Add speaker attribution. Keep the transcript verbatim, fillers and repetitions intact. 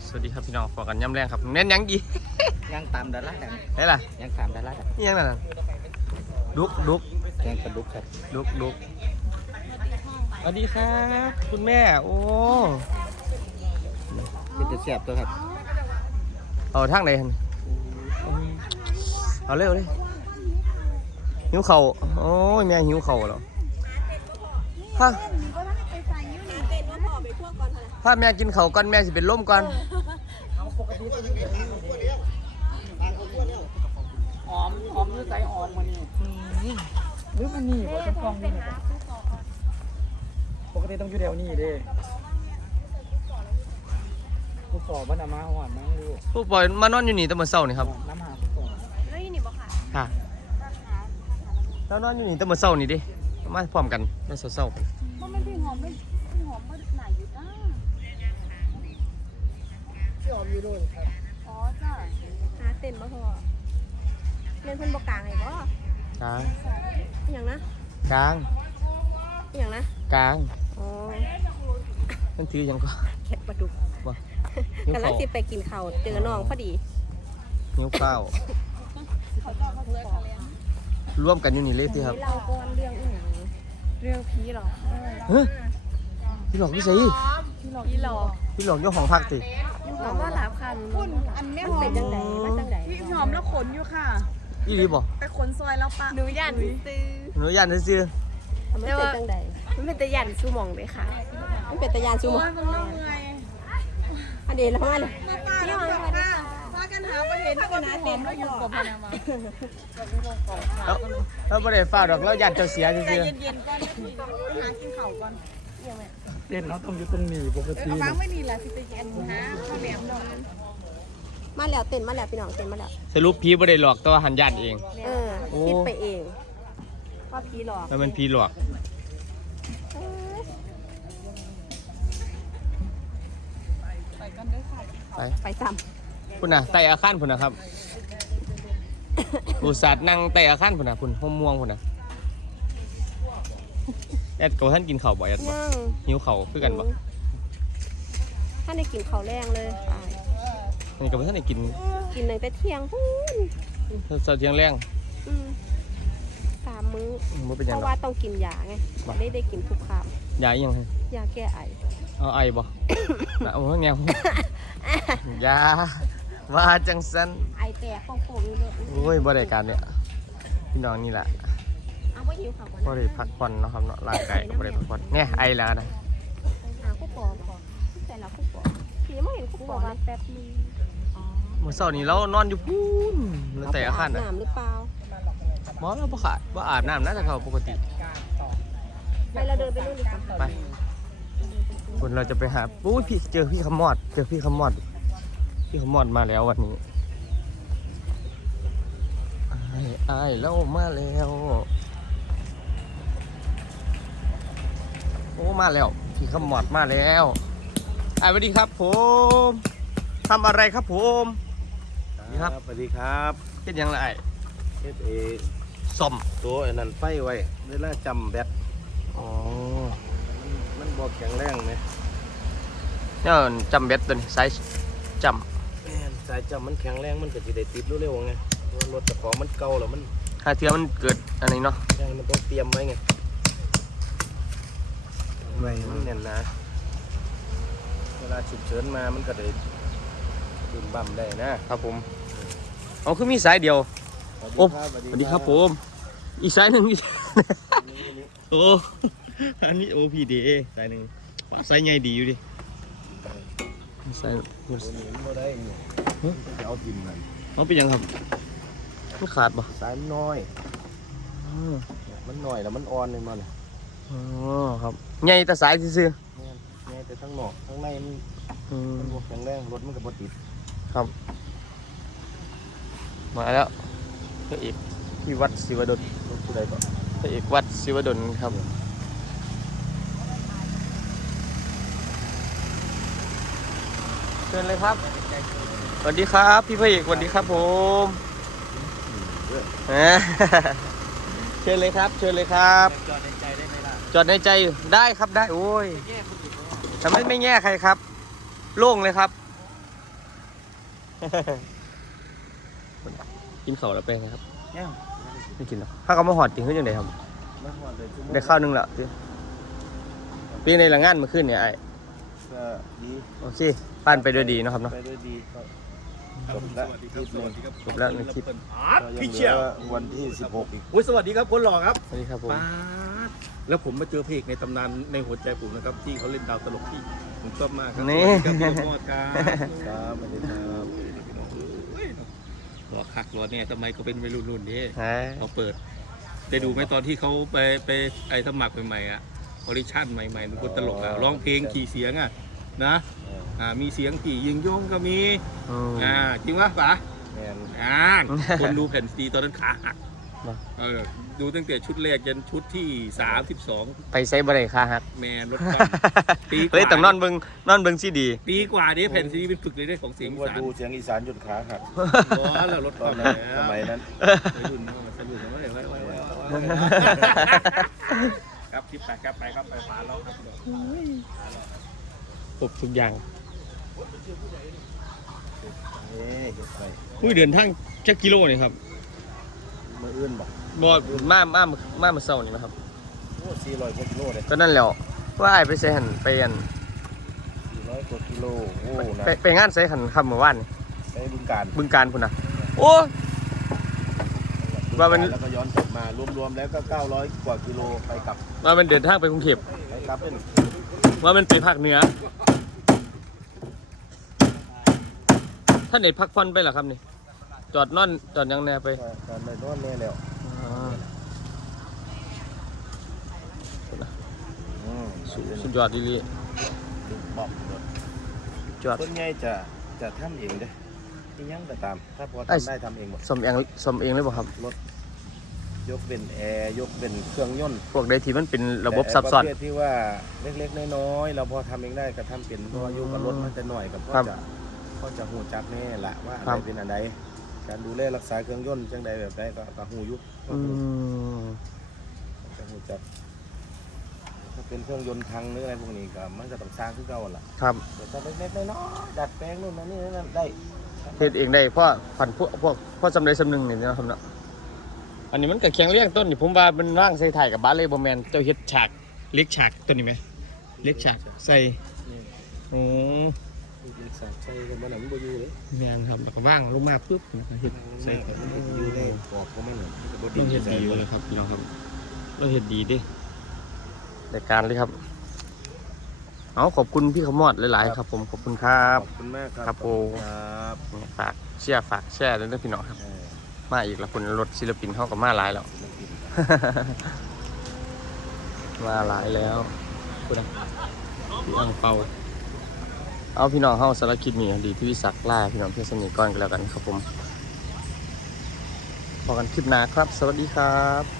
Speaker 1: สวัสดีครับพี่น้องฝากกันย่ำแรงครับเน้นยังกี่
Speaker 2: ยังตามดาราดัง
Speaker 1: ได้ล่ะ
Speaker 2: ยังตามดาราดัง
Speaker 1: ยังนั่นดุกดุก
Speaker 2: ยังกระดุกครับ
Speaker 1: ดุกดุกสวัสดีครับคุณแม่โอ้
Speaker 2: เป็นจะเสียบตัวครับ
Speaker 1: เอาทางไหนเอาเร็วเลยหิวเข่าโอ้ยแม่หิวเข่าแล้วฮะถ้าแม่กินเข่าก่อนแม่สิเป็นลมก่อน
Speaker 2: หอมหอมยืดใจหอมมันนี่หรือมันนี่ว่าจะฟองนี่ปกติต้องอยู่เดียวนี่เด้ผู้ปอบ้านอามาหวานมั้งลูก
Speaker 1: ผู้ปล่อยมานอนอยู่นี่ตั้งแต่เช้านี่ครับ
Speaker 2: น้ำหาผู้ปอ
Speaker 3: แล้วอยู่นี่บ่ค่ะ
Speaker 1: ค่ะแล้วนอนอยู่นี่ตั้งแต่เช้านี่ดิมาพร้อมกันตั้งแต่เช้ากัน
Speaker 3: มันไม่พี่หอมไม่พี่หอมไม่ไหนอยู่จ้า
Speaker 2: ที่หอมอยู่ด้วยครับ
Speaker 3: อ๋อจ้าหาเต็มมาพอเรียนเพิ่นบ่กลางไงบ่
Speaker 1: กลาง
Speaker 3: อย่างนะ
Speaker 1: กลาง
Speaker 3: อย่างนะ
Speaker 1: กลาง
Speaker 3: อ๋อ
Speaker 1: มันถือยังก็
Speaker 3: แกะปลาดุก
Speaker 1: ว่
Speaker 3: กำลังสิไปกินข้าวเจอน้องพอดี
Speaker 1: หิวข้าวร่วมกันอยู่นี่เลยสิครับ
Speaker 3: เราก่อนเรื่องอีหยังเรื่องผีหรอ
Speaker 1: เฮ้ยพี่หลอกพี่ใส่
Speaker 3: พี่หลอกพี่หลอก
Speaker 1: พี่หลอกยกของพักติ
Speaker 3: เราว่าหลาคันคุณอันแม่หอมเป็นจังได๋มาจังได๋
Speaker 4: พี่หอมแล้วขนอยู่ค่ะ
Speaker 1: อีหลีบ่
Speaker 4: ไปขนซอยแล้วปะ
Speaker 3: หนูย่านซื้อ
Speaker 1: หนูย่านซื้อ
Speaker 3: มันเป็นจังได๋มันเป็นตะยันซูหม่องเด้ค่ะมันเป็นตะยันซูหม่องอันเดียวแล้วมาเลย
Speaker 4: พี่หอมค่ะพากันหาไปเห็นกันนะเต็มแล้วอยู่กับพนามา
Speaker 1: แล้วแล้วประเดี๋ยวฝ้าดอกแล้วยันเจ้าเสียจริงๆ
Speaker 4: ใจเย็นๆก่อนไปหากินข้าวก่อน
Speaker 2: เด่นเราต้องอยู่ตรงนี้ปกติ
Speaker 4: วางไม่นี่แหละสิไปกินฮะข้าวแหนมนอน
Speaker 3: มาแล้วเต้นมาแล้วพี่น้องเต้นมาแล้ว
Speaker 1: สรุปผีบ่ได้หลอกแต่ว่าหันยันเอง
Speaker 3: เออคิดไปเองว่าผีหลอก
Speaker 1: แล้วมันผีหลอก
Speaker 4: ไปกันด้วยค่ะ
Speaker 1: ไป
Speaker 3: ไปซ้
Speaker 1: ำคุณน่ะไต่อาคารคุณนะครับอุตส่าห์นั่งไต่อาคารคุณน่ะคุณห่มม่วงคุณน่ะแอดกับท่านกินข้าวบ่อยแอดบ่หิวข้าวคือกันบ่
Speaker 3: ท่านได้กินข้าวแรงเลย
Speaker 1: นี่กับท่านได้กิน
Speaker 3: กินตั้งแต่เที่ยงพูน
Speaker 1: เช้าเที่ยงแรง
Speaker 3: สามมื้อ
Speaker 1: เพ
Speaker 3: ราะว่าต้องกินยาไงได้ได้กินทุกคำ
Speaker 1: ยายังไง
Speaker 3: ยาแก้ไอ
Speaker 1: เอาไอบ่นะโอ้แนวยาว่าจังสัน
Speaker 3: ไอแตกโป่งๆอยู่เลย
Speaker 1: โอ้ยบริการเนี่ยพี่น้องนี่แหละ
Speaker 3: เอาไว้หิวข้าวก่อน
Speaker 1: บริพักผ่อนเนาะครับเนาะร่างกายบริพักผ่อนเนี่ยไอแล้วนะ
Speaker 3: หาคู่ปอก่อนแต่ละคู่ปอพี่ไม่เห็นคู่ปอเลยแป๊บนึง
Speaker 1: เมื่อเช้านี้เรานอนอยู่พูนแต่อาคารนะ
Speaker 3: น้ำหรือเปล่า
Speaker 1: หมอเราบ่ขาดบ่อาบน้ำน่าจะเขาปกติ
Speaker 3: ไปเราเดินไปนู่นดีกว่า
Speaker 1: ไปคนเราจะไปหาปุ้ยพี่เจอพี่ขมอดเจอพี่ขมอดพี่ขมอดมาแล้ววันนี้ไอ้ไอ้แล้วมาแล้วโอ้มาแล้วพี่ขมอดมาแล้วไอ้สวัสดีครับผมทำอะไรครับผม
Speaker 2: ครับสวัสดีครับ
Speaker 1: เฮ็ดยังไง
Speaker 2: เฮ็ดเอ
Speaker 1: ซ่อม
Speaker 2: ตัวไอ้นั่นไฟไว้เวลาจำแบต
Speaker 1: อ๋อ
Speaker 2: มันบ่แข็งแรงไหม
Speaker 1: เนี่ยจำเบ็ดตัวนี้สายจ
Speaker 2: ำสายจำมันแข็งแรงมันก็จะได้ติดเร็วๆไงรถตะขอมันเก่าแล้วมัน
Speaker 1: ถ้าเทียมันเกิดอันนี้เนาะ
Speaker 2: ใช่มันต้องเตรียมไว้ไงไว้มันแน่นนะเวลาฉุกเฉินมามันก็ได้ดื่มบั่มได้นะครับ
Speaker 1: ผมเอาคือมีสายเดียวโอ้สวัสดีครับผมอีกสายหนึ่งโอ้อันนี้โอพีเดสายหนึ่งสายใหญ่ดีอยู่ดิสาย
Speaker 2: มันบ่ได้จะเอากินกัน
Speaker 1: เอาเป็นยังครับมันขาดปะ
Speaker 2: สายน้อยมันน้อยแล้วมันอ่อนเลยมัน
Speaker 1: อ๋อครับใหญ่แต่สายซื่อ
Speaker 2: ใหญ่แต่ทั้งนอกทั้งในมันมันบวกแข็งแรงรถมันก็บ่ติด
Speaker 1: ครับมาแล้วพระเอกพี่วัดศิวดล
Speaker 2: ผู้ใดก็
Speaker 1: พระเอกวัดศิวดลครับเชิญเลยครับสวัสดีครับพี่พระเอกสวัสดีครับผมเชิญเลยครับเชิญเลยครับ
Speaker 2: จอดในใจได้ไหมล่ะ
Speaker 1: จอดในใจได้ครับได้โอ้ยทำไมไม่แง่ใครครับโล่งเลยครับกินข้าวแล้วไปนะครับ
Speaker 2: ยัง
Speaker 1: ไม่กินหรอกถ้าเขามาหอดจริงขึ้นยังไงครับ
Speaker 2: มาหอดเลยชั่วโมง
Speaker 1: ได้ข้าวหนึงแล้วปีในละงานเมื่อคืนเนี่ยไอ้
Speaker 2: ก็ดี
Speaker 1: โอเคผ่านไปด้วยดีเนาะครับเนาะ
Speaker 2: ไปด้วยดีก็จบแล้วทีนึง
Speaker 1: จบแล้วหนึ่งคลิป
Speaker 2: ก็ยังเหลือวันที่สิบหกอีก
Speaker 5: โอ้ยสวัสดีครับคนหล่อครับ
Speaker 1: สวัสดีครับผม
Speaker 5: ป๊าดแล้วผมมาเจอเพลงในตำนานในหัวใจผมนะครับที่เขาเล่นดาวตลกที่ผมชอบมากครับ
Speaker 1: นี่
Speaker 5: สวัสดีครับพี่มอดครับ
Speaker 2: ครับสวัสดีครับ
Speaker 5: หล่อคักหล่อเนี่ยทำไมก็เป็นวัยรุ่นรุ่นนี้
Speaker 1: ฮะ
Speaker 5: เขาเปิดได้ดูไหมตอนที่เขาไปไปไอสมัครใหม่ๆอ่ะออดิชั่นใหม่ๆเป็นคนตลกอ่ะร้องเพลงขี่เสียงอ่ะนะอ่ามีเสียงขี่ยิงโยงก็มี
Speaker 1: อืม
Speaker 5: อ่าจริงวะป๋า
Speaker 2: แมน
Speaker 5: อ่าคนดูแผ่นซีดีตอนนั้นขาหัก
Speaker 1: มา
Speaker 5: เออดูตั้งแต่ชุดแรกจนชุดที่สามสิบสอง
Speaker 1: ไปใส่บริค่าฮัก
Speaker 5: แมนรถบัส ปีกว่า
Speaker 1: เฮ้ยต้องนอนเบิงนอนเบิงซีดี
Speaker 5: ปีกว่านี้แผ่นซีดีเป็นฝึกเลยได้ของเสียงอี
Speaker 2: ว่า
Speaker 5: สาน
Speaker 2: ดูเสียงอีสานจนขาหัก
Speaker 5: ร้อนแล้วรถ
Speaker 2: ตอน
Speaker 5: แล้
Speaker 2: นั้น
Speaker 5: ว
Speaker 2: สมัยนั้น
Speaker 5: วัยรุ่นเนอะวัยรุ่นเนอะไว้ไว้ไว้ไว้ไว้ครับคลิปไปครับไปครับไปฝาเราครับ
Speaker 1: ครบทุกอย่าง
Speaker 2: เอ๊ะเห็ดไป
Speaker 1: อุ้ยเดินทางจักกิโลนี่ครับ
Speaker 2: มืออื่นบอก
Speaker 1: บอมามามามาเศร้านี่นะครับ
Speaker 2: โอ้สี่ร้อยกว่ากิโลเลย
Speaker 1: ก็นั่นแหล้วว่าไอ้ไปใส่หันไปอัน
Speaker 2: สี่ร้อยกว่ากิโลโอ้นะ
Speaker 1: ไปไปงานใส่หันคำเมื่อวานนี่
Speaker 2: ใช้บึงการ
Speaker 1: บึงการพุ่นนะโอ้ว่ามัน
Speaker 2: แล้วก็ย้อนกลับมารวมๆแล้วก็เก้าร้อยกว่ากิโลไปกลับ
Speaker 1: ว่ามันเดินทางไปกรุงเทพ
Speaker 2: ไปกลับเป็น
Speaker 1: ว่ามันไปภาคเหนือท่านเด็ดพักผ่อนไปเหรอครับนี่จอดนอนจอดยังแน่ไป
Speaker 2: ตอนไปนอนแน่แล้ว
Speaker 1: อ่า
Speaker 2: อืม
Speaker 1: สุสุดยอดดีเลย
Speaker 2: บอกรถ
Speaker 1: จอด
Speaker 2: ส่วนใหญ่จะจะทำเองเด้ที่ยังก็ตาม ถ้าพอ
Speaker 1: ไอ้
Speaker 2: ทำได้ทำเองหมด
Speaker 1: สมเองสมเองเลยบ่ครับ
Speaker 2: รถยกเป็นแอร์ยกเป็นเครื่องยนต์
Speaker 1: พวกใดที่มันเป็นระบบซับซ้อน
Speaker 2: แต่ประเภทที่ว่าเล็กๆน้อยๆเราพอทำเองได้ก็ทำเป็นเพราะว่าอยู่กับรถมันจะหน่อยกับพ่อ
Speaker 1: ครับ
Speaker 2: จะพ่อจะหูจักแน่ละว่าอะ
Speaker 1: ครั
Speaker 2: ไร
Speaker 1: บ
Speaker 2: เป็นอะไรการดูแลรักษาเครื่องยนต์จังใดแบบใดก็ก็หูอยุบ
Speaker 1: อืม
Speaker 2: จะหูจักถ้าเป็นเครื่องยนต์พังหรืออะไรพวกนี้ก็มันก็ต้องสร้างขึ้นเก่าล่ะ
Speaker 1: ครับ
Speaker 2: แต่ถ้าเล็กๆน้อยๆดัดแปลงนู่นนั่นนี่นั่นได้
Speaker 1: เฮ็ดเองได้เพราะผันพวกพวกพ่อสำเร็จสำนึงนี่เนาะครับเนาะอันนี้มันก็แข็งเรียงต้นนี่ผมว่ามันร่างใส่ถ่ายกับบ้านเลยบ่แม่นเจ้าเฮ็ดฉากเล็กฉากตัวนี้ไหมเล็กฉากใส่อือ
Speaker 2: สากใส่กันมันหนังบ่อยู่เลย
Speaker 1: แม่นครับแล้วก็ว่างลงมาปุ๊บแล้วก็เฮ็ดใส่
Speaker 2: ใส่อยู่ได้ปอกก็ไม่เหมือนบ่
Speaker 1: ต้องเฮ็ดดีอยู่เลยครับพี่น้องครับเราเฮ็ดดีเด้รายการเลยครับเอาขอบคุณพี่ขมอดหลายๆครับ ผมขอบคุณครับ
Speaker 2: ขอบคุณมากครับ
Speaker 1: ครับผม
Speaker 2: ครับ
Speaker 1: ฝากเชียร์ฝากแชร์ด้วยนะพี่น้องครับ
Speaker 2: เออ
Speaker 1: มาอีกแล้วคุณรถศิลปินเขาก็มาหลายแล้ว มาหลายแล้วคุณนะพี่อังเปาเอาพี่น้องเฮาสารคิดมีดีที่วิสักล่าพี่น้องเพื่อนสนิทก่อนกันแล้วกันครับผมพอกันคลิปหน้าครับ สวัสดีครับ